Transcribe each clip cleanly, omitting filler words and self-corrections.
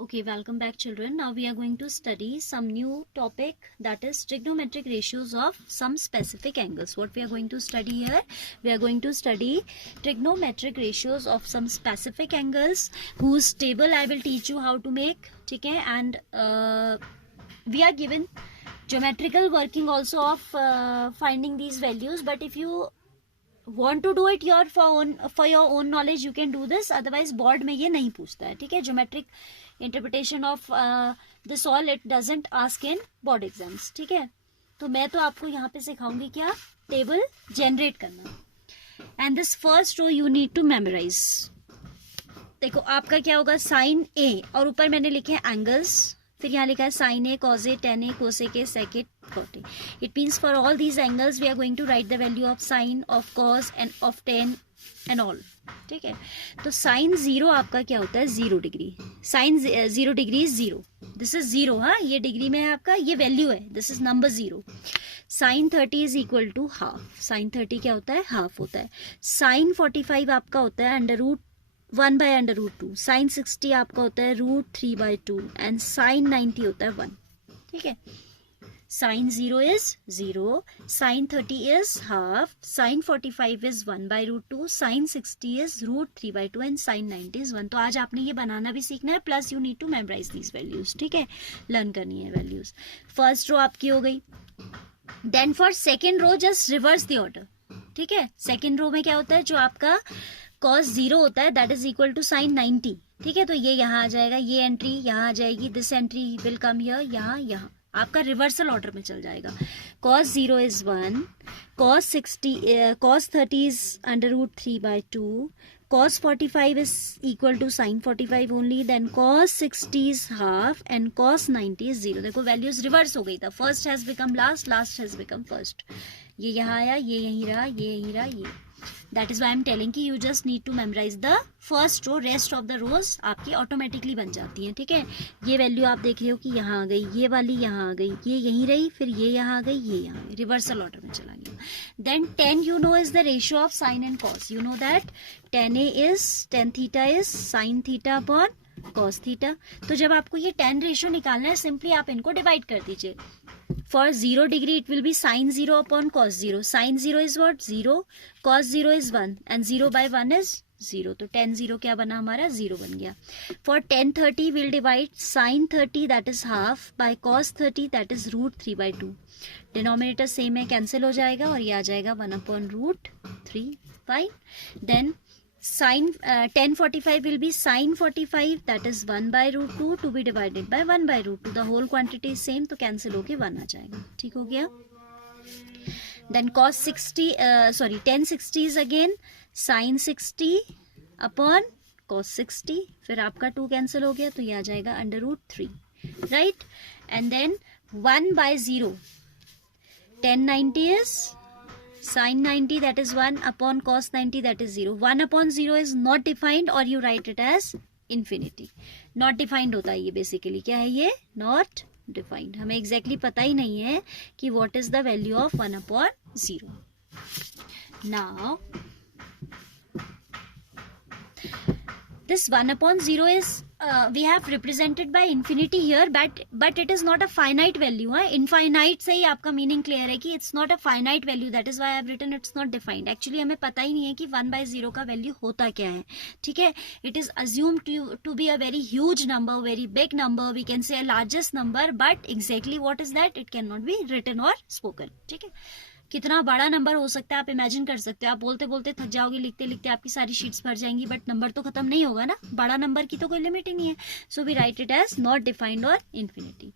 Okay, welcome back children. Now we are going to study some new topic, that is trigonometric ratios of some specific angles. What we are going to study here? We are going to study trigonometric ratios of some specific angles whose table I will teach you how to make. Okay, and we are given geometrical working also of finding these values, but if you want to do it for your own knowledge you can do this, otherwise board में ये नहीं पूछता है. ठीक है, geometric interpretation of this all it doesn't ask in board exams. ठीक है, तो मैं तो आपको यहाँ पे सिखाऊंगी क्या, टेबल जनरेट करना. And this first row you need to memorise. देखो आपका क्या होगा, साइन ए और ऊपर मैंने लिखे हैं एंगल्स, फिर यहाँ लिखा है sine A, cos A, tan A, cosec A, sec A, cot A. It means for all these angles we are going to write the value of sine, of cos and of tan and all. ठीक है, तो sign 0 आपका क्या होता है, 0 degree. Sine 0 degree is 0. This is 0. हाँ, ये degree में है आपका, ये वैल्यू है, this is number 0. Sine 30 is equal to half. Sine 30 क्या होता है, हाफ होता है. साइन 45 आपका होता है under root 1 by under root 2. Sine 60 आपका होता है रूट 3 बाय 2 एंड साइन 90 होता है 1. ठीक है, sine 0 is 0, sine 30 is half, sine 45 is 1 by root 2, sine 60 is root 3 by 2 and sine 90 is 1. तो आज आपने ये बनाना भी सीखना है, plus you need to memorise these values. ठीक है, लर्न करनी है वैल्यूज. फर्स्ट रो आपकी हो गई. Then for second row just reverse the order. ठीक है, सेकेंड रो में क्या होता है, जो आपका cos 0 होता है that is equal to sine 90. ठीक है, तो ये यहाँ आ जाएगा, ये एंट्री यहाँ आ जाएगी, this entry will come here, यहाँ आपका रिवर्सल ऑर्डर में चल जाएगा. cos 0 is 1, cos 30 is under root 3 by 2, cos 45 is equal to sin 45 only, then cos 60 is half and cos 90 is 0. देखो वैल्यूज रिवर्स हो गई था, first has become last, last has become first. ये यहाँ आया, ये यहीं रहा, ये यहीं रहा, ये. That is why I am telling कि you just need to memorize the first row, rest of the rows आपकी ऑटोमेटिकली बन जाती हैं. ठीक है, ये वैल्यू आप देख रहे हो कि यहाँ आ गई, ये वाली यहाँ आ गई, ये यहीं रही, फिर ये यहाँ आ गई, ये यहाँ आ गई, रिवर्सल ऑर्डर में चला गया. Then tan you know is the ratio of sine and cos. You know that tan theta is sine theta upon cos theta. तो जब आपको ये 10 रेशियो निकालना है, सिंपली आप इनको डिवाइड कर दीजिए. For 0 degree it will be sin 0 upon cos 0. Sin 0 is what? 0. Cos 0 is 1 and 0 by 1 is 0. तो tan 0 क्या बना हमारा, 0 बन गया. For tan 30 we'll divide sin 30 that is half by cos 30 that is root 3 by 2. Denominator same है, cancel हो जाएगा और ये आ जाएगा 1 upon root 3. Fine. Then sin tan 45 will be sin 45 that is 1 by root 2 to be divided by 1 by root 2. The whole quantity is same, तो cancel होके 1 आ जाएगा. ठीक हो गया. Then cos 60 tan 60 is again sin 60 upon cos 60, फिर आपका 2 cancel हो गया, तो ये आ जाएगा under root 3, right? And then 1 by 0, tan 90 is sin 90 that is 1 upon cos 90 that is 0. 1 upon 0 is not defined or you write it as infinity. Not defined होता है ये, बेसिकली क्या है ये, not defined. हमें exactly पता ही नहीं है कि what is the value of 1 upon 0. Now this 1 upon 0 is we have represented by infinity here, but it is not a finite value. Infinite से ही आपका meaning clear है कि it's not a finite value, that is why I have written it's not defined. Actually हमें पता ही नहीं है कि 1 by 0 का value होता क्या है. ठीक है, it is assumed to be a very huge number, very big number, we can say a largest number, but exactly what is that, it cannot be written or spoken. ठीक है, कितना बड़ा नंबर हो सकता है आप इमेजिन कर सकते हो. आप बोलते बोलते थक जाओगे, लिखते लिखते आपकी सारी शीट्स भर जाएंगी, बट नंबर तो खत्म नहीं होगा ना. बड़ा नंबर की तो कोई लिमिट ही नहीं है. So we write it as not defined और infinity.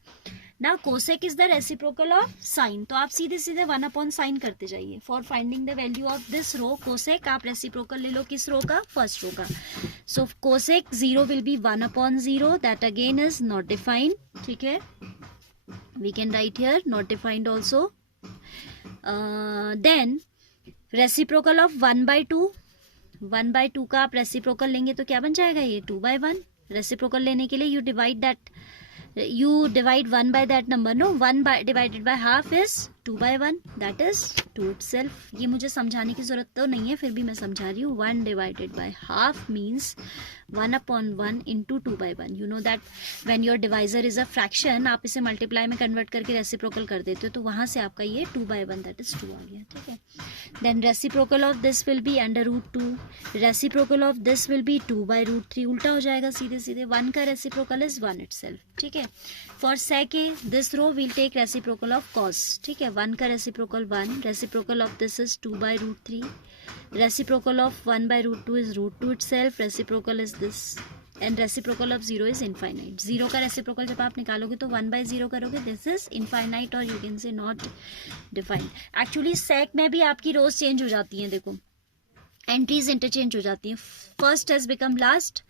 Now cosec is the reciprocal of sine. तो आप सीधे सीधे 1 अपॉन साइन करते जाइए. For finding the value of this row cosec आप रेसिप्रोकल ले लो, किस रो का, फर्स्ट रो का. So cosec 0 will be 1 upon 0, that again is not defined. ठीक है, we can write here not defined also. Then reciprocal of 1 by 2. 1 by 2 का आप रेसिप्रोकल लेंगे तो क्या बन जाएगा, ये 2 by 1. रेसिप्रोकल लेने के लिए you divide 1 by that number. No, 1 by divided by half is 2/1 that is 2 itself. ये मुझे समझाने की जरूरत तो नहीं है, फिर भी मैं समझा रही हूँ. 1 divided by half means 1/1 into 2/1. You know that when your divisor is a fraction, आप इसे मल्टीप्लाई में कन्वर्ट करके रेसिप्रोकल कर देते हो, तो वहां से आपका ये 2/1 दैट इज 2 आ गया. ठीक है. Then reciprocal of this will be √2. Reciprocal of this will be 2/√3. उल्टा हो जाएगा सीधे सीधे. 1 का रेसिप्रोकल इज 1 itself. ठीक है. For sec A, this row will take reciprocal of cos. ठीक है. 1 का reciprocal 1. Reciprocal of this is 2/√3. Reciprocal of 1/√2 is √2 itself. Reciprocal is this and reciprocal of 0 is infinite. 0 का रेसिप्रोकल जब आप निकालोगे तो 1/0 करोगे. दिस इज इनफाइनाइट और you can say not defined. Actually sec में भी आपकी रोज चेंज हो जाती हैं. देखो एंट्रीज इंटरचेंज हो जाती हैं. First has become last,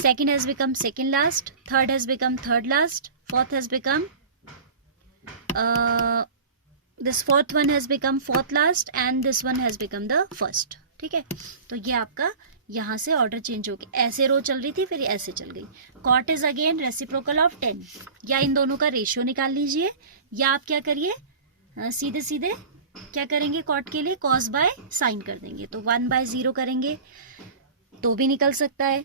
second has become second last, third has become third last, fourth has become this fourth one has become fourth last and this one has become the first. ठीक है. तो ये आपका यहाँ से order change हो गया. ऐसे रो चल रही थी, फिर ऐसे चल गई. Cot is again reciprocal of 10. या इन दोनों का रेशियो निकाल लीजिए, या आप क्या करिए सीधे सीधे क्या करेंगे, कॉट के लिए कॉस बाय साइन कर देंगे. तो 1/0 करेंगे तो भी निकल सकता है,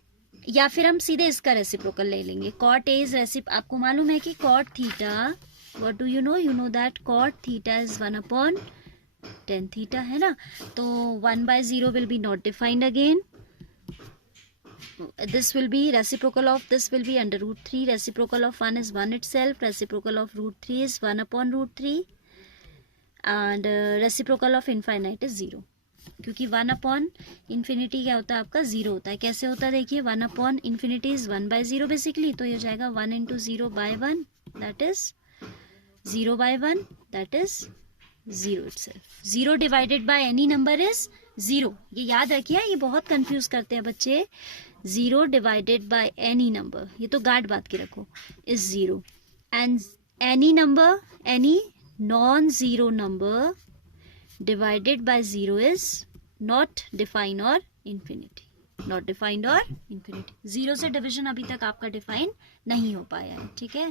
या फिर हम सीधे इसका रेसिप्रोकल ले लेंगे. कॉट ए इज आपको मालूम है कि cot theta, what do you know that cot theta is 1/tan theta, है ना. तो 1/0 will be not defined again. this will be reciprocal of this will be √3. reciprocal of 1 is 1 itself. reciprocal of √3 is 1/√3 and reciprocal of infinite is 0. क्योंकि 1/infinity क्या होता है आपका 0 होता है. कैसे होता है देखिए, 1/infinity is 1/0 बेसिकली. तो ये हो जाएगा 1 into 0/1 that is 0/1 that is 0 itself. 0 divided by any number is 0. ये याद रखिए, ये बहुत कंफ्यूज करते हैं बच्चे. 0 डिवाइडेड बाय एनी नंबर, ये तो गार्ड बात की रखो, is 0. And any number, any non zero number divided by 0 is not defined or infinity. Not defined or infinity. 0 से डिविजन अभी तक आपका डिफाइन नहीं हो पाया है. ठीक है.